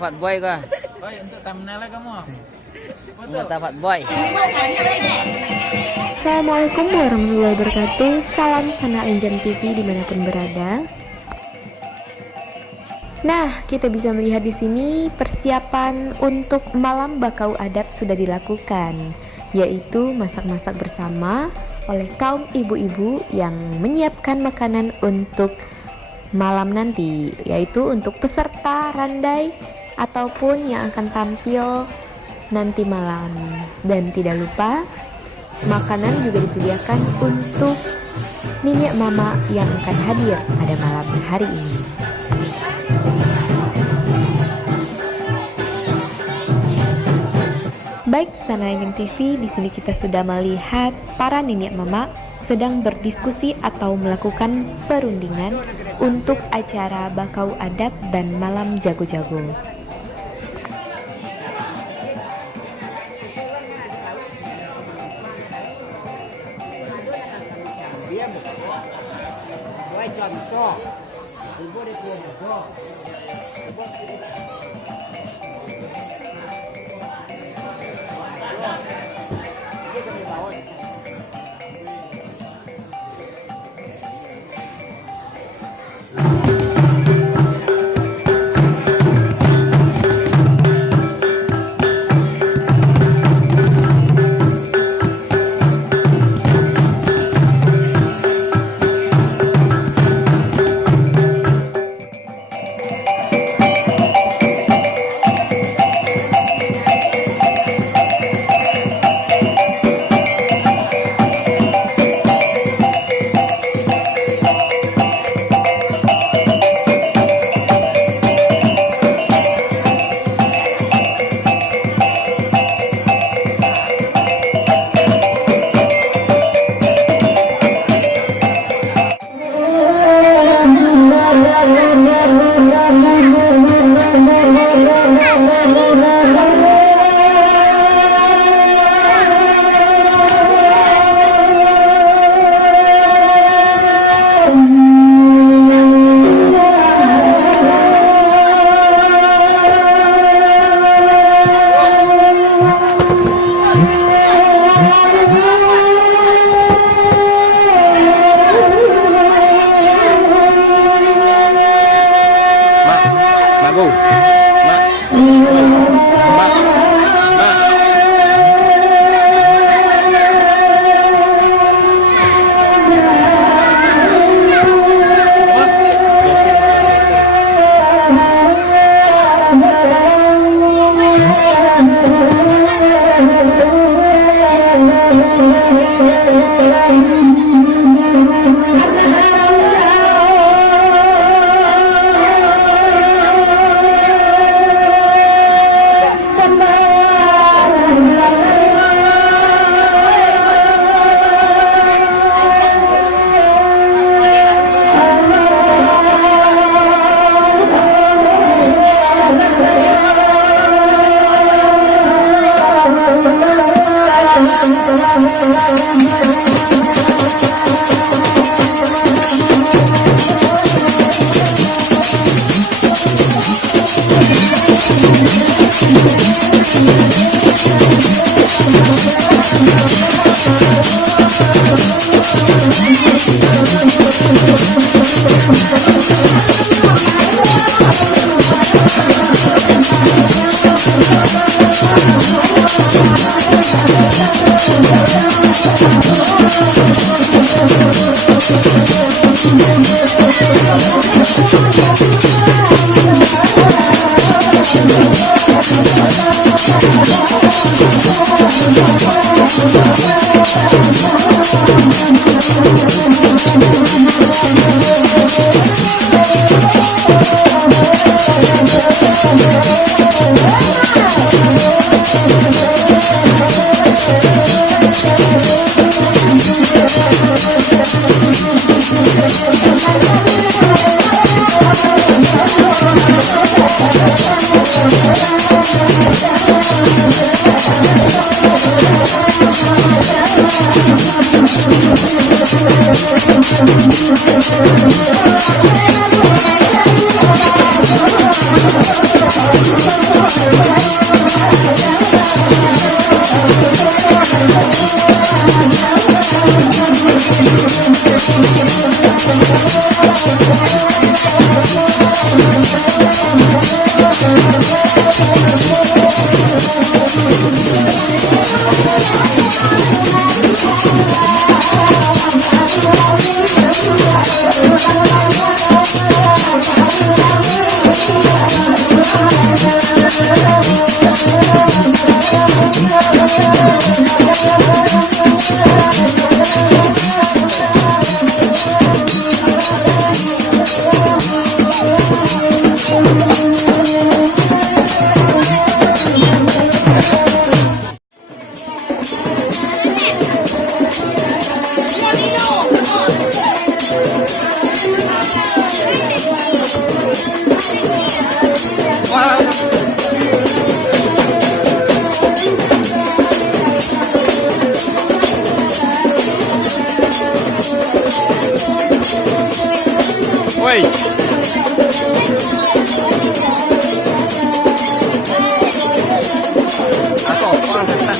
Fat Boy kah? Boy, untuk thumbnailnya kamu. Nggak Fat Boy. Assalamualaikum warahmatullahi wabarakatuh. Salam Sana Enjam TV dimanapun berada. Nah, kita bisa melihat di sini persiapan untuk malam bakau adat sudah dilakukan, yaitu masak-masak bersama oleh kaum ibu-ibu yang menyiapkan makanan untuk malam nanti, yaitu untuk peserta randai ataupun yang akan tampil nanti malam. Dan tidak lupa makanan juga disediakan untuk nenek mama yang akan hadir pada malam hari ini. Baik, Sana Enjam TV, di sini kita sudah melihat para nenek mama sedang berdiskusi atau melakukan perundingan untuk acara bakau adat dan malam jago-jago. Contoh,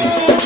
Bye.